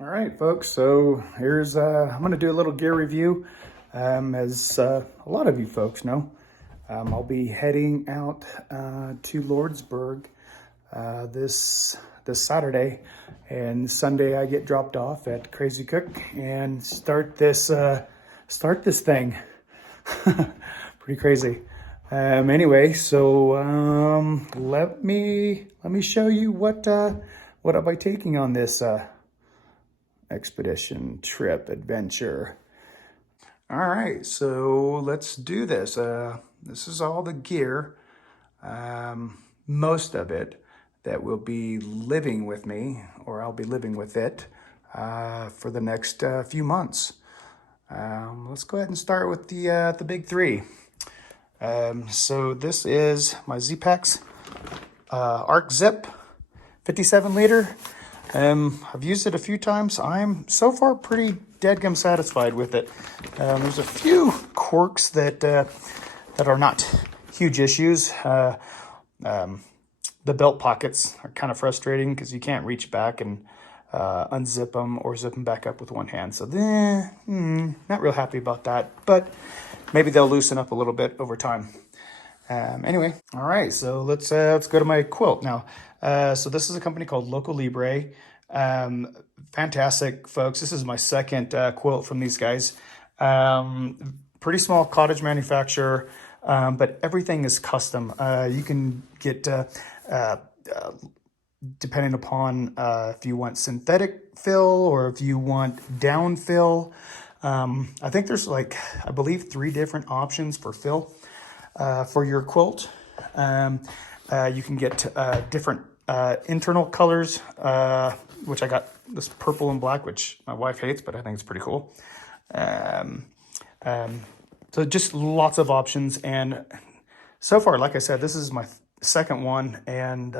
All right, folks, so here's, I'm going to do a little gear review. As a lot of you folks know, I'll be heading out to Lordsburg this Saturday, and Sunday I get dropped off at Crazy Cook and start this thing. Pretty crazy. Anyway, so let me show you what I'll be taking on this expedition, trip, adventure. All right, so let's do this. This is all the gear, most of it, that will be living with me, or I'll be living with it for the next few months. Let's go ahead and start with the big three. So this is my Z-Packs Arc Zip 57 liter. I've used it a few times. I'm so far pretty deadgum satisfied with it. There's a few quirks that are not huge issues. The belt pockets are kind of frustrating because you can't reach back and unzip them or zip them back up with one hand. So not real happy about that, but maybe they'll loosen up a little bit over time. Anyway, all right, so let's go to my quilt now. So this is a company called Loco Libre. Fantastic, folks. This is my second quilt from these guys. Pretty small cottage manufacturer, but everything is custom. You can get, depending upon if you want synthetic fill or if you want down fill. I think there's I believe 3 different options for fill. For your quilt. You can get different internal colors, which I got this purple and black, which my wife hates, but I think it's pretty cool. So just lots of options. And so far, like I said, this is my second one. And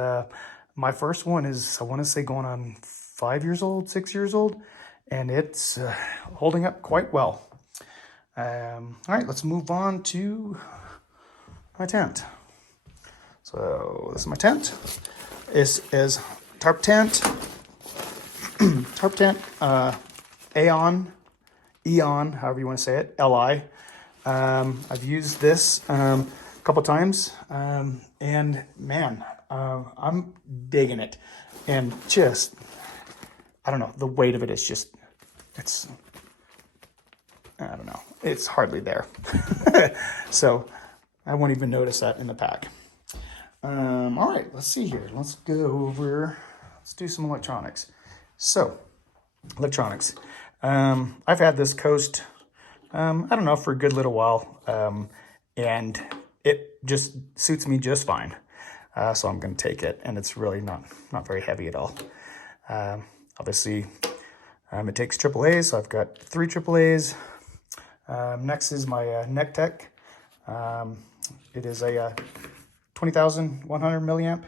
my first one is, I want to say, going on 5 years old, 6 years old. And it's holding up quite well. All right, let's move on to my tent. So this is my tent. This is tarp tent. Tarp tent, Eon, however you want to say it, LI. I've used this a couple times, and man, I'm digging it. And just, I don't know, the weight of it is just, I don't know, it's hardly there. So I won't even notice that in the pack. All right, let's see here. Let's do some electronics. So, electronics. I've had this Coast, I don't know, for a good little while, and it just suits me just fine. So I'm going to take it, and it's really not very heavy at all. Obviously, it takes AAA, so I've got 3 AAAs. Next is my Neck Tech. It is a 20,100 milliamp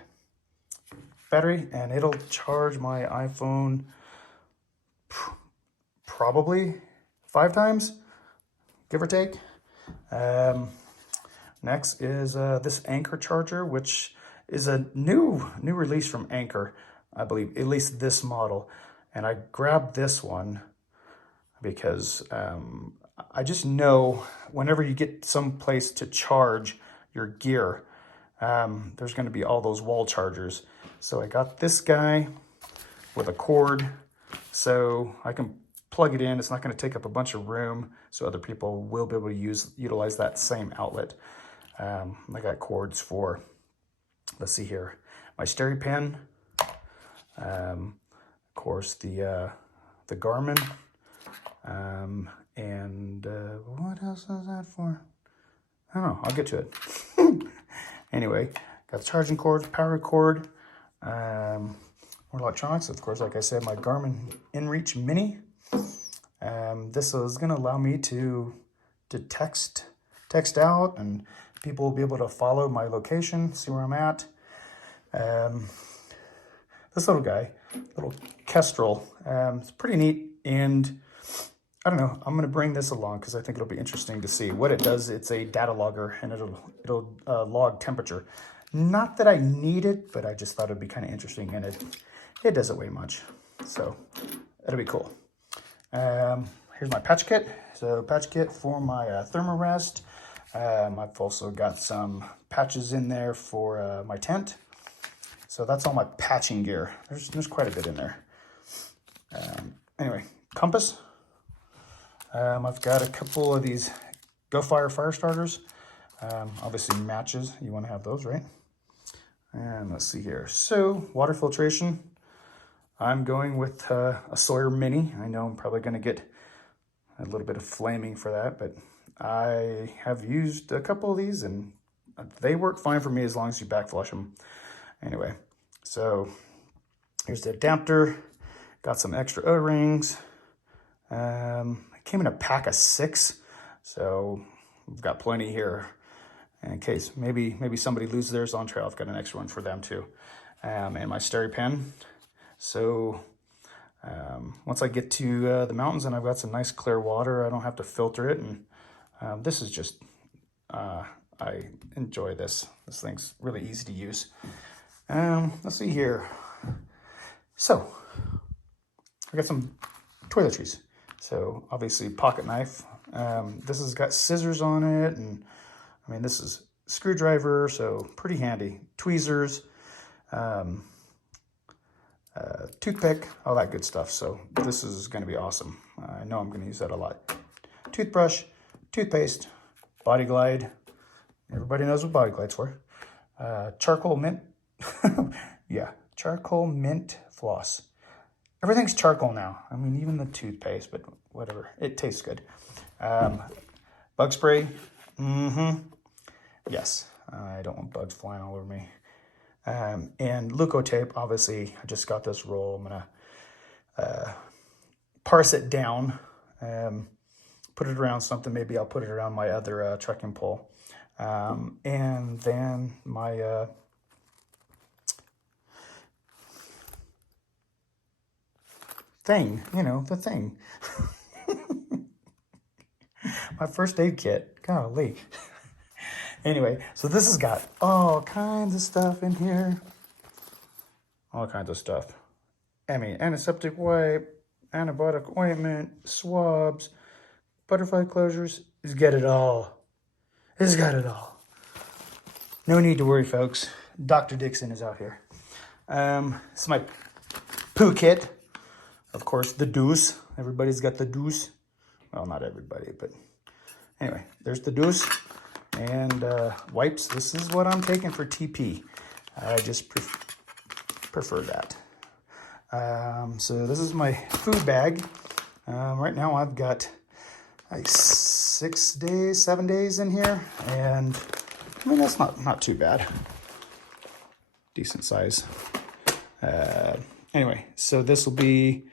battery, and it'll charge my iPhone probably 5 times, give or take. Next is this Anker charger, which is a new release from Anker, I believe, at least this model. And I grabbed this one because I just know whenever you get some place to charge your gear, there's going to be all those wall chargers. So I got this guy with a cord, so I can plug it in. It's not going to take up a bunch of room, so other people will be able to utilize that same outlet. I got cords for, let's see here, my stereo pen, of course the Garmin, and what else is that for? I don't know, I'll get to it. Anyway, got the charging cord, power cord, more electronics. Of course, like I said, my Garmin InReach Mini. This is going to allow me to text out, and people will be able to follow my location, see where I'm at. This little guy, little Kestrel, it's pretty neat, and I don't know, I'm going to bring this along because I think it'll be interesting to see what it does. It's a data logger, and it'll log temperature. Not that I need it, but I just thought it'd be kind of interesting, and it doesn't weigh much. So That'll be cool. Here's my patch kit. So patch kit for my thermarest. I've also got some patches in there for my tent. So that's all my patching gear. There's quite a bit in there. Anyway, compass. I've got a couple of these Go Fire fire starters. Obviously matches, you want to have those, right? And let's see here. So water filtration. I'm going with a Sawyer Mini. I know I'm probably going to get a little bit of flaming for that, but I have used a couple of these and they work fine for me as long as you back flush them. Anyway, so here's the adapter. Got some extra O-rings. It came in a pack of 6, so we've got plenty here in case maybe somebody loses theirs on trail. I've got an extra one for them too. And my Steri pen. So once I get to the mountains and I've got some nice clear water, I don't have to filter it. And this is just, I enjoy this. This thing's really easy to use. Let's see here. So I got some toiletries. So obviously pocket knife. This has got scissors on it, and I mean, this is screwdriver, so pretty handy. Tweezers, toothpick, all that good stuff. So this is going to be awesome. I know I'm going to use that a lot. Toothbrush, toothpaste, Body Glide. Everybody knows what Body Glide's for. Charcoal mint. Yeah, charcoal mint floss. Everything's charcoal now. I mean, even the toothpaste, but whatever. It tastes good. Bug spray. Yes, I don't want bugs flying all over me. And Leuco tape, obviously, I just got this roll. I'm gonna parse it down, put it around something. Maybe I'll put it around my other trekking pole. And then my thing, you know, the thing. My first aid kit. Golly. Anyway, so this has got all kinds of stuff in here. All kinds of stuff. I mean, antiseptic wipe, antibiotic ointment, swabs, butterfly closures. It's got it all. It's got it all. No need to worry, folks. Dr. Dixon is out here. This is my poo kit. Of course, the deuce. Everybody's got the deuce. Well, not everybody, but anyway, there's the deuce. And wipes. This is what I'm taking for TP. I just prefer that. So this is my food bag. Right now I've got like 7 days in here. And I mean, that's not too bad. Decent size. Anyway, so this will be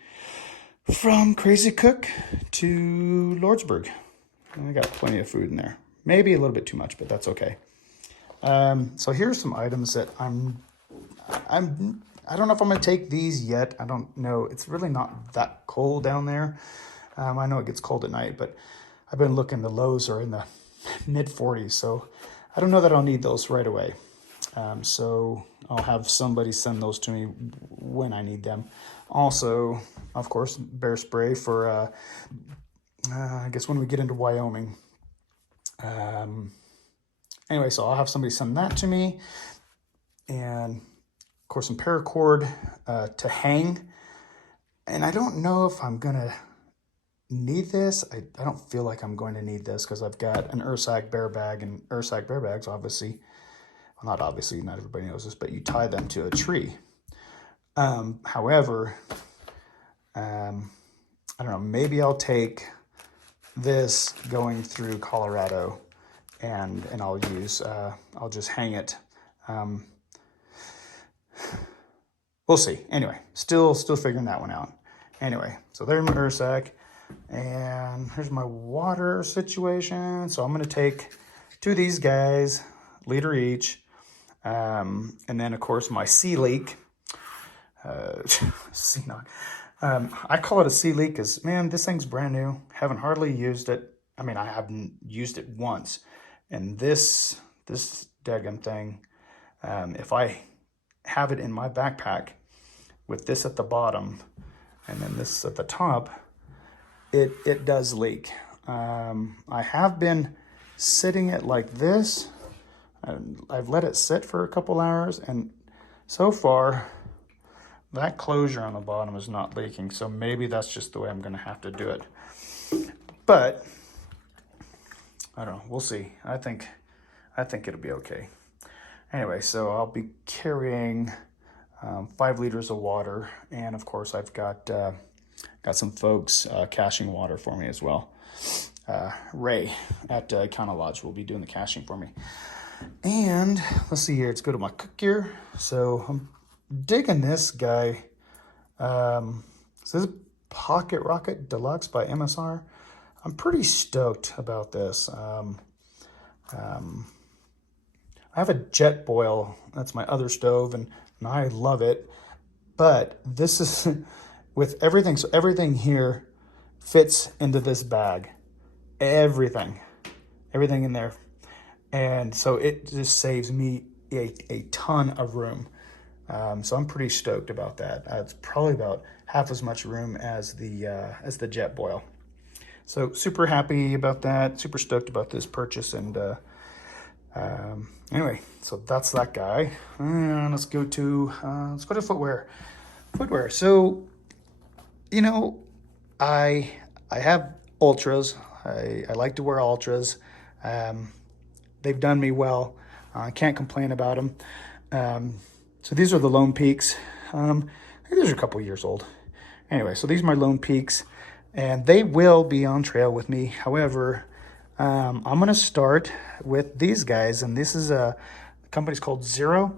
from Crazy Cook to Lordsburg. And I got plenty of food in there. Maybe a little bit too much, but that's okay. So here's some items that I don't know if I'm gonna take these yet. I don't know. It's really not that cold down there. I know it gets cold at night, but I've been looking, the lows are in the mid 40s. So I don't know that I'll need those right away. So I'll have somebody send those to me when I need them. Also, of course, bear spray for, I guess when we get into Wyoming. Anyway, so I'll have somebody send that to me, and of course some paracord to hang. And I don't know if I'm gonna need this. I don't feel like I'm going to need this because I've got an Ursack bear bag, and Ursack bear bags, obviously, well, not obviously, not everybody knows this, but you tie them to a tree. However, I don't know, maybe I'll take this going through Colorado, and I'll use I'll just hang it. We'll see. Anyway, still figuring that one out. Anyway, so there's my Ursack, and here's my water situation. So I'm gonna take 2 of these guys, liter each, and then of course my sea leak. Sea knock. I call it a sea leak because, man, this thing's brand new. Haven't hardly used it. I mean, I haven't used it once. And this daggum thing, if I have it in my backpack with this at the bottom, And then this at the top, it does leak. I have been sitting it like this. I've let it sit for a couple hours, and so far that closure on the bottom is not leaking. So maybe that's just the way I'm gonna have to do it. But I don't know, we'll see. I think it'll be okay. Anyway, so I'll be carrying 5 liters of water, and of course I've got some folks caching water for me as well. Ray at Counter Lodge will be doing the caching for me. And let's see here, let's go to my cook gear. So I'm digging this guy. So this is Pocket Rocket Deluxe by MSR. I'm pretty stoked about this. I have a jet boil. That's my other stove, and I love it. But this is with everything. So everything here fits into this bag. Everything in there. And so it just saves me a ton of room. So I'm pretty stoked about that. It's probably about half as much room as the jet boil. So super happy about that. Super stoked about this purchase. And anyway, so that's that guy. And let's go to footwear. Footwear. So, you know, I have ultras. I like to wear ultras. They've done me well. I can't complain about them. So these are the Lone Peaks. I think these are a couple years old. Anyway, so these are my Lone Peaks, and they will be on trail with me. However, I'm going to start with these guys, and this is the company's called Zero.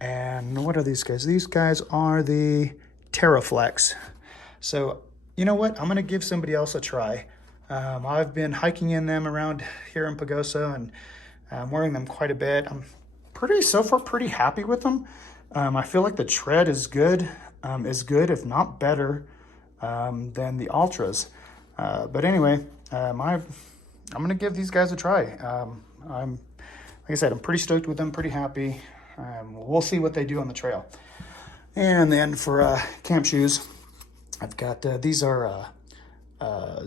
And what are these guys? These guys are the TerraFlex. So you know what? I'm going to give somebody else a try. I've been hiking in them around here in Pagosa, and I'm wearing them quite a bit. I'm so far pretty happy with them. I feel like the tread is good, if not better, than the Ultras. But anyway, I'm gonna give these guys a try. Like I said, I'm pretty stoked with them, pretty happy. We'll see what they do on the trail. And then for camp shoes, I've got these are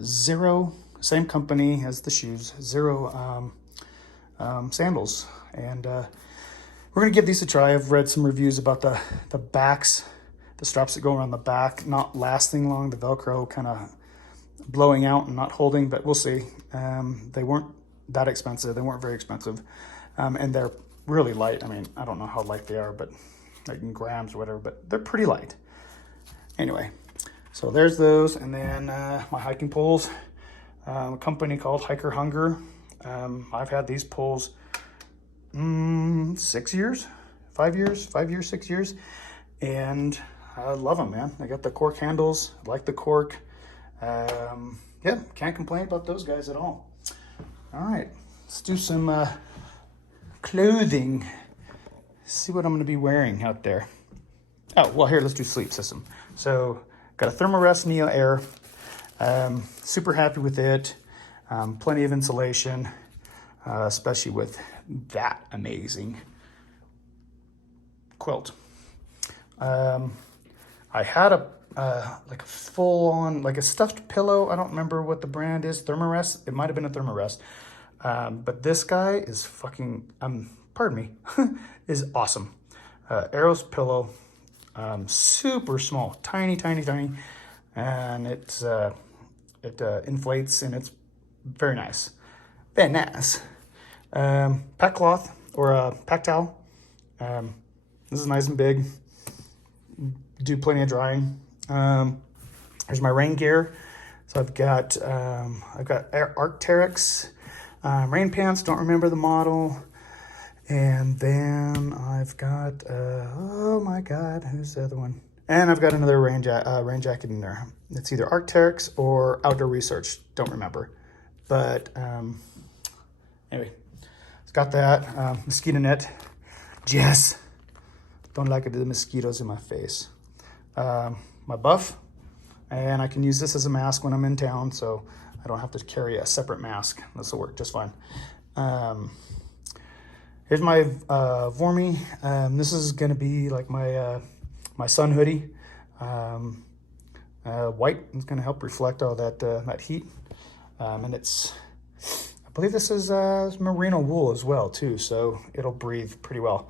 Zero, same company as the shoes, Zero sandals. And we're gonna give these a try. I've read some reviews about the backs, the straps that go around the back not lasting long, the Velcro kind of blowing out and not holding, but we'll see. They weren't that expensive. They weren't very expensive. And they're really light. I mean, I don't know how light they are, but like in grams or whatever, but they're pretty light. Anyway, so there's those. And then my hiking poles, a company called Hiker Hunger. I've had these poles 6 years, 5 years, 6 years. And I love them, man. I got the cork handles, I like the cork. Yeah, can't complain about those guys at all. All right, let's do some clothing. See what I'm gonna be wearing out there. Oh, well here, let's do sleep system. So got a Thermarest Neo Air. Super happy with it. Plenty of insulation, especially with that amazing quilt. I had like a full-on, like a stuffed pillow. I don't remember what the brand is. Thermarest. It might have been a Thermarest. But this guy is fucking, pardon me, is awesome. Arrow's pillow, super small, tiny, and it inflates, and it's very nice. Very nice. Pack cloth or a pack towel. This is nice and big. Do plenty of drying. Here's my rain gear. So I've got Arc'teryx rain pants. Don't remember the model. And then I've got oh my God, who's the other one? And I've got another rain jacket in there. It's either Arc'teryx or Outdoor Research. Don't remember. But anyway, it's got that mosquito net. Yes. Don't like it, the mosquitoes in my face. My buff, and I can use this as a mask when I'm in town, so I don't have to carry a separate mask. This will work just fine. Here's my Vormy. This is gonna be like my my sun hoodie. White is going to help reflect all that heat. And I believe this is merino wool as well too, so it'll breathe pretty well.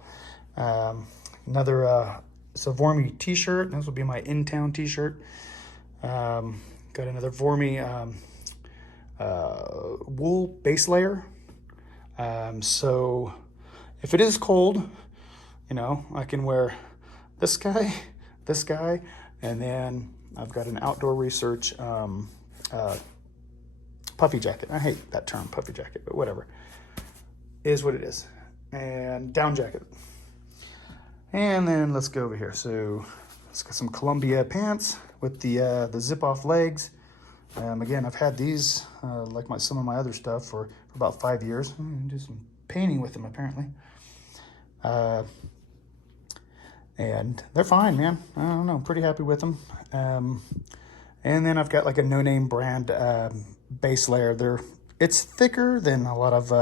Another it's a Vormy t-shirt. This will be my in-town t-shirt. Got another Vormy wool base layer. So if it is cold, you know, I can wear this guy, and then I've got an Outdoor Research puffy jacket. I hate that term, puffy jacket, but whatever. It is what it is. And down jacket. And then let's go over here. So let's get some Columbia pants with the zip-off legs. Again, I've had these, like some of my other stuff, for about 5 years. I'm gonna do some painting with them, apparently. And they're fine, man. I don't know, I'm pretty happy with them. And then I've got like a no-name brand base layer. It's thicker than a lot of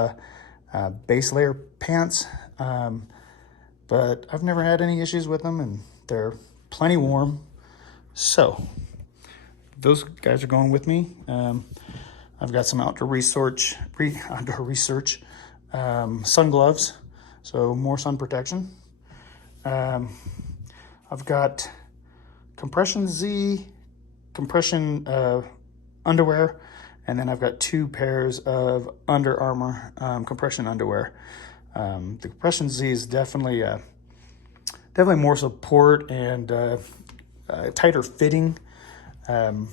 base layer pants, but I've never had any issues with them, and they're plenty warm. So those guys are going with me. I've got some Outdoor Research sun gloves, so more sun protection. I've got compression underwear, and then I've got 2 pairs of Under Armour compression underwear. The compression Z is definitely more support and tighter fitting, and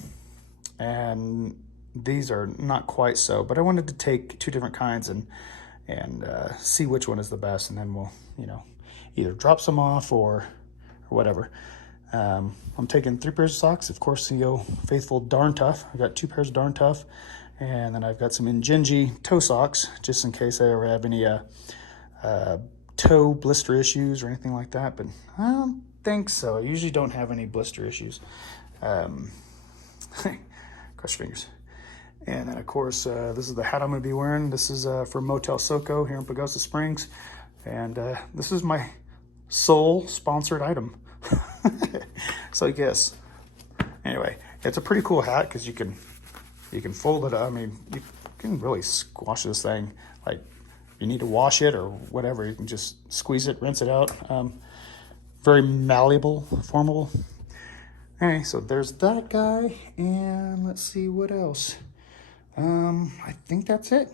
these are not quite so. But I wanted to take 2 different kinds and see which one is the best, and then we'll, you know, either drop some off or whatever. I'm taking 3 pairs of socks, of course, the faithful Darn Tough. I've got 2 pairs of Darn Tough, and then I've got some Injinji toe socks, just in case I ever have any toe blister issues or anything like that, but I don't think so. I usually don't have any blister issues. Cross fingers. And then, of course, this is the hat I'm going to be wearing. This is from Motel Soco here in Pagosa Springs, and this is my sole sponsored item. So yes, anyway, it's a pretty cool hat because you can fold it up. I mean, you can really squash this thing. Like, you need to wash it or whatever, you can just squeeze it, rinse it out. Very malleable, formable. Anyway, so there's that guy, and let's see what else. I think that's it.